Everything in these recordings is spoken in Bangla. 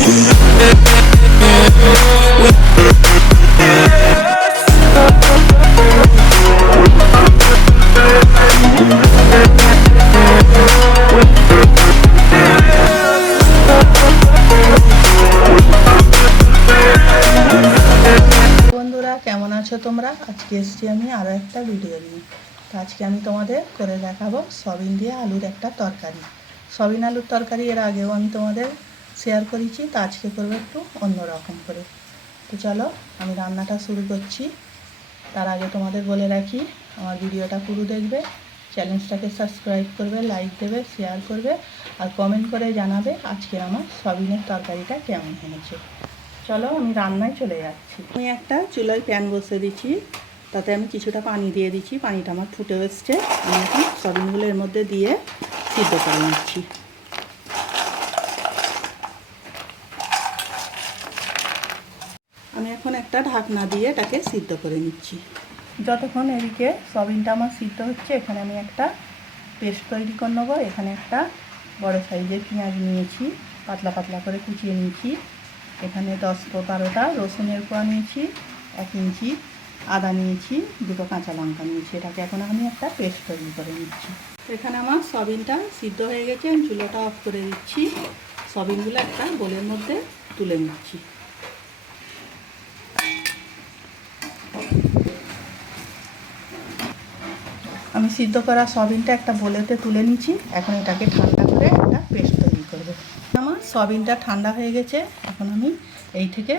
বন্ধুরা কেমন আছো তোমরা? আজকে এসেছি আমি আরও একটা ভিডিও নিয়ে। তো আজকে আমি তোমাদের করে দেখাবো সয়াবিন দিয়ে আলুর একটা তরকারি। সয়াবিন আলুর তরকারি এর আগেও আমি তোমাদের শেয়ার করেছি, তো আজকে করবো একটু অন্যরকম করে। তো চলো আমি রান্নাটা শুরু করছি। তার আগে তোমাদের বলে রাখি, আমার ভিডিওটা পুরো দেখবে, চ্যানেলটাকে সাবস্ক্রাইব করবে, লাইক দেবে, শেয়ার করবে আর কমেন্ট করে জানাবে আজকে আমার সয়াবিনের তরকারিটা কেমন হয়েছে। চলো আমি রান্নায় চলে যাচ্ছি। আমি একটা চুলায় প্যান বসে দিচ্ছি, তাতে আমি কিছুটা পানি দিয়ে দিচ্ছি। পানিটা আমার ফুটে এসছে। আমি এখন সয়াবিনগুলো এর মধ্যে দিয়ে সিদ্ধ করে নিচ্ছি। আমি এখন একটা ঢাকনা দিয়ে এটাকে সিদ্ধ করে নিচ্ছি। যতক্ষণ এদিকে সয়াবিনটা আমার সিদ্ধ হচ্ছে, এখানে আমি একটা পেস্ট তৈরি করে নেবো। এখানে একটা বড় সাইজের পেঁয়াজ নিয়েছি, পাতলা পাতলা করে কুচিয়ে নিয়েছি। এখানে 10-12টা রসুনের কোয়া নিয়েছি, 1 ইঞ্চি আদা নিয়েছি, 2টো কাঁচা লঙ্কা নিয়েছি। এটাকে এখন আমি একটা পেস্ট তৈরি করে নিচ্ছি। এখানে আমার সয়াবিনটা সিদ্ধ হয়ে গেছে, আমি চুলাটা অফ করে দিচ্ছি। সয়াবিনগুলো একটা বোলের মধ্যে তুলে নিচ্ছি। আমি সিদ্ধ করা সয়াবিনটা একটা বোলেতে তুলে নিচ্ছি। এখন এটাকে ঠান্ডা করে একটা পেস্ট তৈরি করব। আমার সয়াবিনটা ঠান্ডা হয়ে গেছে। এখন আমি এই থেকে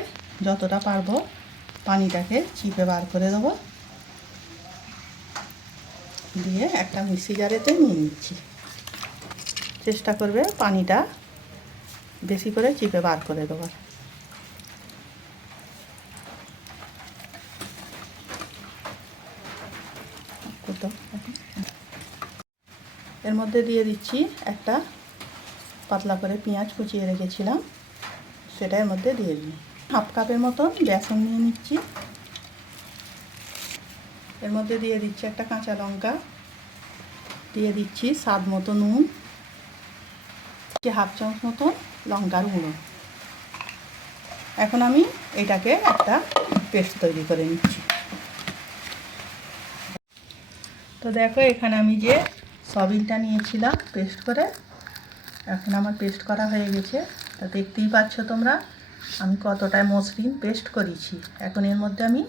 যতটা পারবো পানিটাকে চিপে বার করে দেবো, দিয়ে একটা মিক্সি জারেতে নিয়ে নিচ্ছি। চেষ্টা করবে পানিটা বেশি করে চিপে বার করে দেওয়ার। এর মধ্যে দিয়ে দিচ্ছি একটা পাতলা করে পেঁয়াজ কুচিয়ে রেখেছিলাম, সেটা এর মধ্যে দিয়ে দিই। 1/2 কাপের মতন বেসন নিয়ে নিচ্ছি। এর মধ্যে দিয়ে দিচ্ছি একটা কাঁচা লঙ্কা, দিয়ে দিচ্ছি স্বাদ মতো নুন, 1/2 চামচ মতো লঙ্কার গুঁড়ো। এখন আমি এটাকে একটা পেস্ট তৈরি করে নিচ্ছি। তো দেখো এখানে আমি যে সয়াবিনটা নিয়েছিলাম পেস্ট করে, এখন আমার পেস্ট করা হয়ে গেছে। তা দেখতেই পাচ্ছ তোমরা আমি কতটা মসৃণ পেস্ট করেছি। এখন এর মধ্যে আমি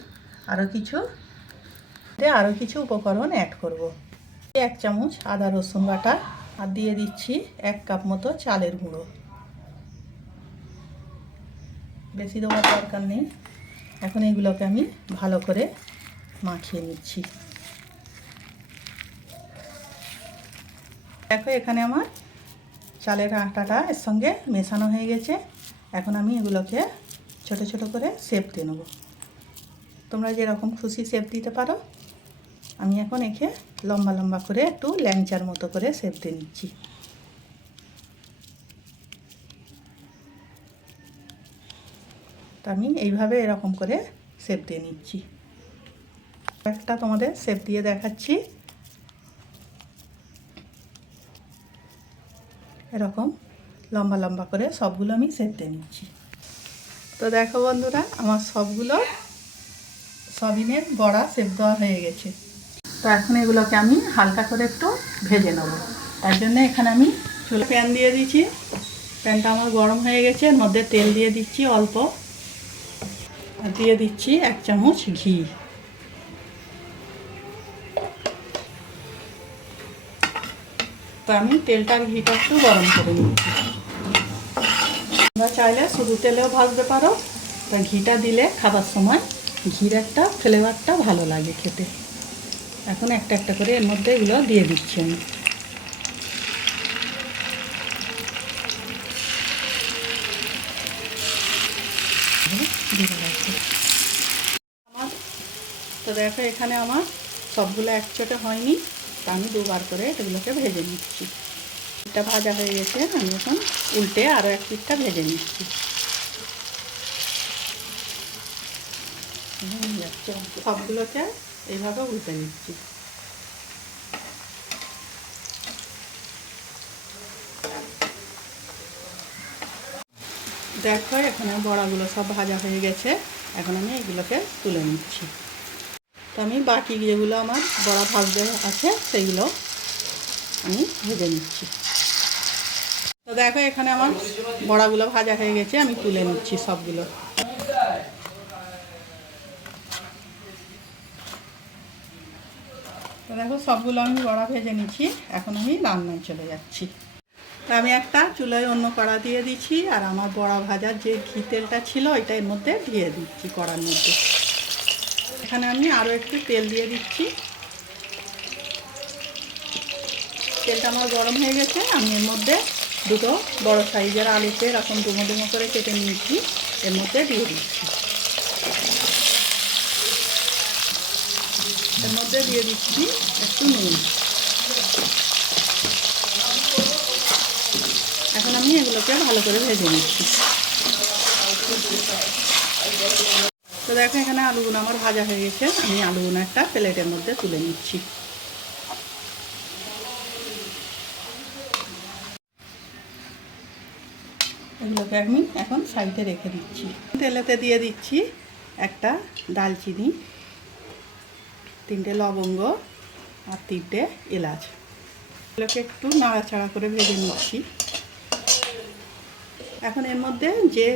আরও কিছু উপকরণ অ্যাড করব। 1 চামচ আদা রসুন বাটা, আর দিয়ে দিচ্ছি 1 কাপ মতো চালের গুঁড়ো। বেশি দেওয়ার দরকার নেই। এখন এগুলোকে আমি ভালো করে মাখিয়ে নিচ্ছি। দেখো এখানে আমার চালের আটাটা এর সঙ্গে মেশানো হয়ে গেছে। এখন আমি এগুলোকে ছোট ছোট করে শেপ দিয়ে নেব। তোমরা যেরকম খুশি শেপ দিতে পারো। আমি এখন একে লম্বা লম্বা করে একটু ল্যাংচার মতো করে শেপ দিয়ে নিচ্ছি। তো আমি এইভাবে এরকম করে শেপ দিয়ে নিচ্ছি। একটা তোমাদের শেপ দিয়ে দেখাচ্ছি। এরকম লম্বা লম্বা করে সবগুলো আমি শেপ দিয়ে নিচ্ছি। তো দেখো বন্ধুরা আমার সবগুলো সয়াবিনের বড়া শেপ দেওয়া হয়ে গেছে। তো এখন এগুলোকে আমি হালকা করে একটু ভেজে নেব। তার জন্য এখানে আমি চুলা প্যান দিয়ে দিয়েছি। প্যানটা আমার গরম হয়ে গেছে। এর মধ্যে তেল দিয়ে দিচ্ছি অল্প, আর দিয়ে দিচ্ছি 1 চামচ ঘি। তো আমি তেলটার ঘিটা একটু গরম করে নিচ্ছি। তোমরা চাইলে শুধু তেলেও ভাজতে পারো। তা ঘিটা দিলে খাবার সময় ঘির একটা ফ্লেভারটা ভালো লাগে খেতে। এখন একটা একটা করে এর মধ্যে এগুলো দিয়ে দিচ্ছি আমি। তো দেখো এখানে আমার সবগুলো একচোটে হয়নি, তা আমি 2বার করে এগুলোকে ভেজে নিচ্ছি। এটা ভাজা হয়ে গেছে, আমি এখন উল্টে আরও 1 পিঠটা ভেজে নিচ্ছি। সবগুলোকে এইভাবে উল্টে নিচ্ছি। দেখো এখানে বড়াগুলো সব ভাজা হয়ে গেছে, এখন আমি এগুলোকে তুলে নিচ্ছি। তো আমি বাকি যেগুলো আমার বড়া ভাজতে আছে সেগুলো আমি ভেজে নিচ্ছি। তো দেখো এখানে আমার বড়াগুলো ভাজা হয়ে গেছে, আমি তুলে নিচ্ছি সবগুলো। তো দেখো সবগুলো আমি বড়া ভেজে নিচ্ছি, এখন আমি রান্নায় চলে যাচ্ছি। তো আমি একটা চুলায় অন্য কড়া দিয়ে দিচ্ছি, আর আমার বড়া ভাজার যে ঘি তেলটা ছিল ওইটা এর মধ্যে দিয়ে দিচ্ছি কড়ার মধ্যে। এখানে আমি আরও একটু তেল দিয়ে দিচ্ছি। তেলটা আমার গরম হয়ে গেছে, আমি এর মধ্যে দুটো বড় সাইজের আলুকে এরকম ডুমো ডুমো করে কেটে নিয়েছি, এর মধ্যে দিয়ে দিচ্ছি। এর মধ্যে দিয়ে দিচ্ছি একটু নুন। এখন আমি এগুলোকে ভালো করে ভেজে নিচ্ছি। তো দেখো এখানে আলুগুলো আমার ভাজা হয়ে গেছে, আমি আলুগুলো একটা প্লেটের মধ্যে তুলে নিচ্ছি। এগুলোকে আমি এখন সাইডে রেখে দিচ্ছি। তেলেতে দিয়ে দিচ্ছি একটা দালচিনি, 3টে লবঙ্গ আর 3টে এলাচ। এগুলোকে একটু নাড়াচাড়া করে ভেজে নিচ্ছি। এখন এর মধ্যে যে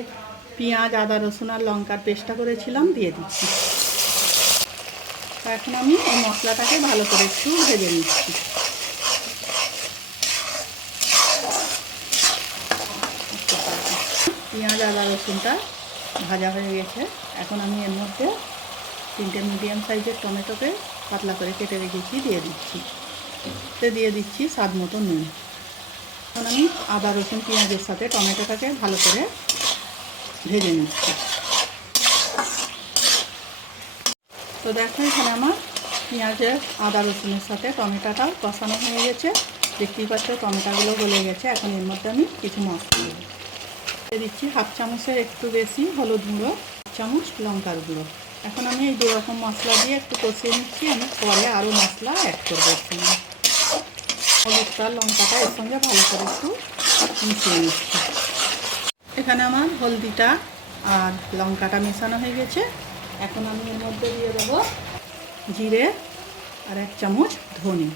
পেঁয়াজ, আদা, রসুন আর লঙ্কার পেস্টটা করেছিলাম দিয়ে দিচ্ছি। এখন আমি এই মশলাটাকে ভালো করে একটু ভেজে নিচ্ছি। পেঁয়াজ, আদা, রসুনটা ভাজা হয়ে গেছে, এখন আমি এর মধ্যে 3টে মিডিয়াম সাইজের টমেটোকে পাতলা করে কেটে রেখেছি দিয়ে দিচ্ছি। দিয়ে দিচ্ছি স্বাদ মতো নুন। এখন আমি আদা, রসুন, পেঁয়াজের সাথে টমেটোটাকে ভালো করে ভেজে নিচ্ছি। তো দেখো এখানে আমার পেঁয়াজের, আদা, রসুনের সাথে টমেটোটাও কষানো হয়ে গেছে। দেখতেই পাচ্ছ টমেটোগুলো গলে গেছে। এখন এর মধ্যে আমি কিছু মশলা দিয়ে দিচ্ছি। 1/2 চামচের একটু বেশি হলুদ গুঁড়ো, 1 চামচ লঙ্কার গুঁড়ো। এখন আমি এই 2 রকম মশলা দিয়ে একটু কষিয়ে নিচ্ছি। আমি পরে আরও মশলা অ্যাড করবো। হলুদটা, লঙ্কাটা এর সঙ্গে ভালো করে একটু মিশিয়ে নিচ্ছি। এখানে আমার হলদিটা আর লঙ্কাটা মেশানো হয়ে গেছে। এখন আমি এর মধ্যে দিয়ে দেবো জিরে আর 1 চামচ ধনে।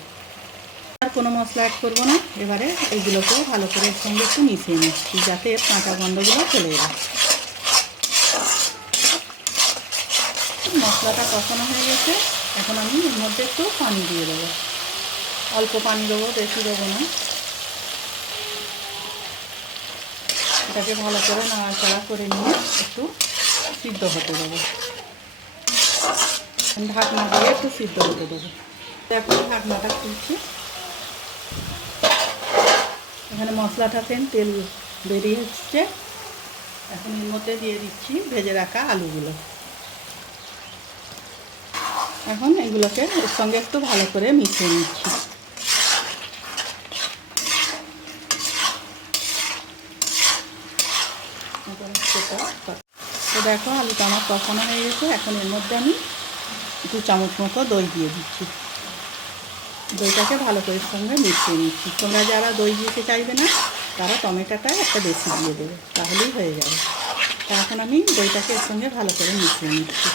আর কোনো মশলা অ্যাড করবো না। এবারে এইগুলোকেও ভালো করে এর সঙ্গে একটু মিশিয়ে নিচ্ছি, যাতে এর কাঁচা গন্ধগুলো চলে যায়। মশলাটা কষানো হয়ে গেছে, এখন আমি এর মধ্যে একটু পানি দিয়ে দেবো। অল্প পানি দেবো, বেশি দেবো না। এটাকে ভালো করে নাড়াচাড়া করে নিয়ে একটু সিদ্ধ হতে দেবো। ঢাকনা দিয়ে একটু সিদ্ধ হতে দেবো। এখন ঢাকনাটা খুলছি। এখানে মশলাটাতে তেল বেরিয়ে এসছে। এখন এর মধ্যে দিয়ে দিচ্ছি ভেজে রাখা আলুগুলো। এখন এগুলোকে এর সঙ্গে একটু ভালো করে মিশিয়ে নিচ্ছি। তো দেখো আলুটা আমার কষানো হয়ে গেছে। এখন এর মধ্যে আমি 2 চামচ মতো দই দিয়ে দিচ্ছি। দইটাকে ভালো করে এর সঙ্গে মিশিয়ে নিচ্ছি। তোমরা যারা দই দিতে চাইবে না তারা টমেটোটা একটা বেশি দিয়ে দেবে, তাহলেই হয়ে যাবে। তা এখন আমি দইটাকে এর সঙ্গে ভালো করে মিশিয়ে নিচ্ছি।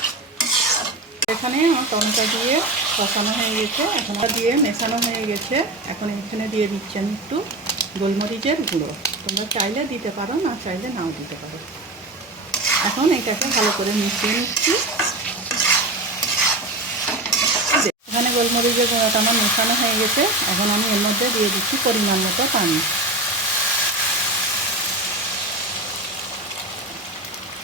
এখানে আমার টমেটো দিয়ে কষানো হয়ে গেছে, এখন দিয়ে মেশানো হয়ে গেছে। এখন এখানে দিয়ে দিচ্ছি আমি একটু গোলমরিচের গুঁড়ো। তোমরা চাইলে দিতে পারো, না চাইলে নাও দিতে পারো। এখন এটাকে ভালো করে মিশিয়ে নিচ্ছি। এখানে গোলমরিচের গুঁড়োটা আমার মেশানো হয়ে গেছে। এখন আমি এর মধ্যে দিয়ে দিচ্ছি পরিমাণ মতো পানি।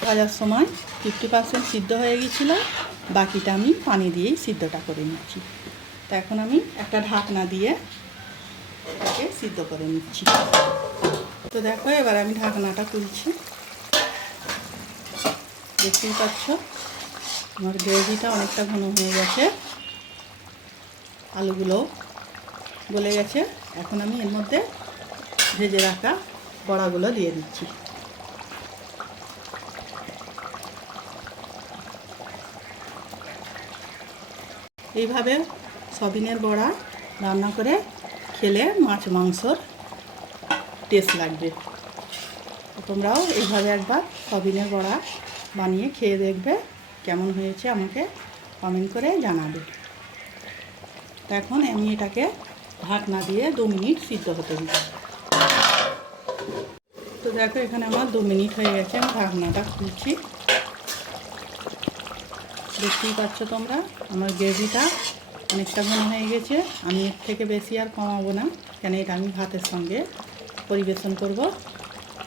ভাজার সময় 50% সিদ্ধ হয়ে গিয়েছিলো, বাকিটা আমি পানি দিয়েই সিদ্ধটা করে নিচ্ছি। তো এখন আমি একটা ঢাকনা দিয়ে এটাকে সিদ্ধ করে নিচ্ছি। তো দেখো এবার আমি ঢাকনাটা খুলছি। দেখতেই পাচ্ছ আমার গ্রেভিটা অনেকটা ঘন হয়ে গেছে, আলুগুলো গলে গেছে। এখন আমি এর মধ্যে ভেজে রাখা বড়াগুলো দিয়ে দিচ্ছি। এইভাবে সয়াবিনের বড়া রান্না করে খেলে মাছ মাংসর টেস্ট লাগবে। তোমরাও এইভাবে একবার সয়াবিনের বড়া বানিয়ে খেয়ে দেখবে, কেমন হয়েছে আমাকে কমেন্ট করে জানাবে। এখন আমি এটাকে ঢাকনা দিয়ে 2 মিনিট সিদ্ধ হতে দিই। তো দেখো এখানে আমার 2 মিনিট হয়ে গেছে, আমি ঢাকনাটা খুলছি। দেখতেই পাচ্ছ তোমরা আমার গ্রেভিটা অনেকটা ঘন হয়ে গেছে। আমি এর থেকে বেশি আর কমাবো না, কেন এটা আমি ভাতের সঙ্গে পরিবেশন করব।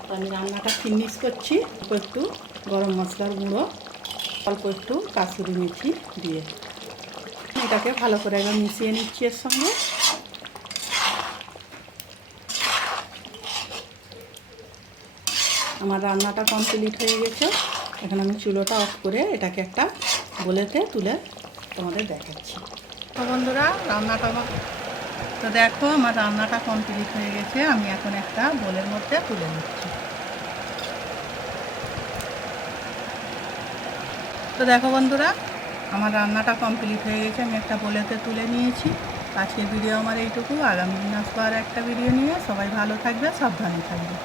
তো আমি রান্নাটা ফিনিশ করছি। একটু গরম মশলার গুঁড়ো, অল্প একটু কাসুরি মেথি দিয়ে এটাকে ভালো করে একবার মিশিয়ে নিচ্ছি এর সঙ্গে। আমার রান্নাটা কমপ্লিট হয়ে গেছে। এখন আমি চুলোটা অফ করে এটাকে একটা বোলেতে তুলে তোমাদের দেখাচ্ছি। তো বন্ধুরা রান্নাটা তো দেখো আমার রান্নাটা কমপ্লিট হয়ে গেছে। আমি এখন একটা বোলের মধ্যে তুলে নিচ্ছি। তো দেখো বন্ধুরা আমার রান্নাটা কমপ্লিট হয়ে গেছে, আমি একটা বোলেতে তুলে নিয়েছি। আজকের ভিডিও আমার এইটুকু। আগামী দিন আসবো আর একটা ভিডিও নিয়ে। সবাই ভালো থাকবে, সাবধানে থাকবে।